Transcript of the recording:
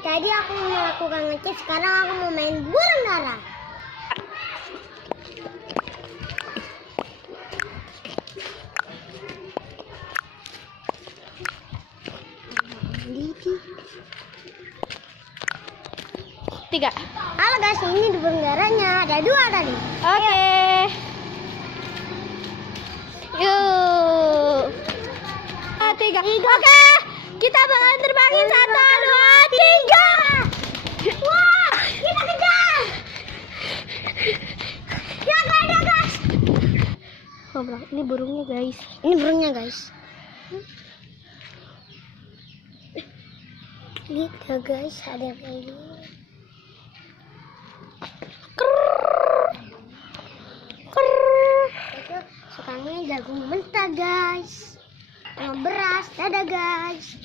Jadi aku melakukan ngecek. Sekarang aku mau main burung dara. Tiga. Halo guys, ini burung daranya. Ada 2 tadi. Oke. Yuk. 3. Oke. Kita bakal terbangin 1, 2, 3. Wah, kita kejar. Ya ada guys. Oh, ini burungnya guys. Ini burungnya guys. Gitu guys, ada yang kayak gini. Itu sukanya jagung mentah guys, sama beras. Dadah guys.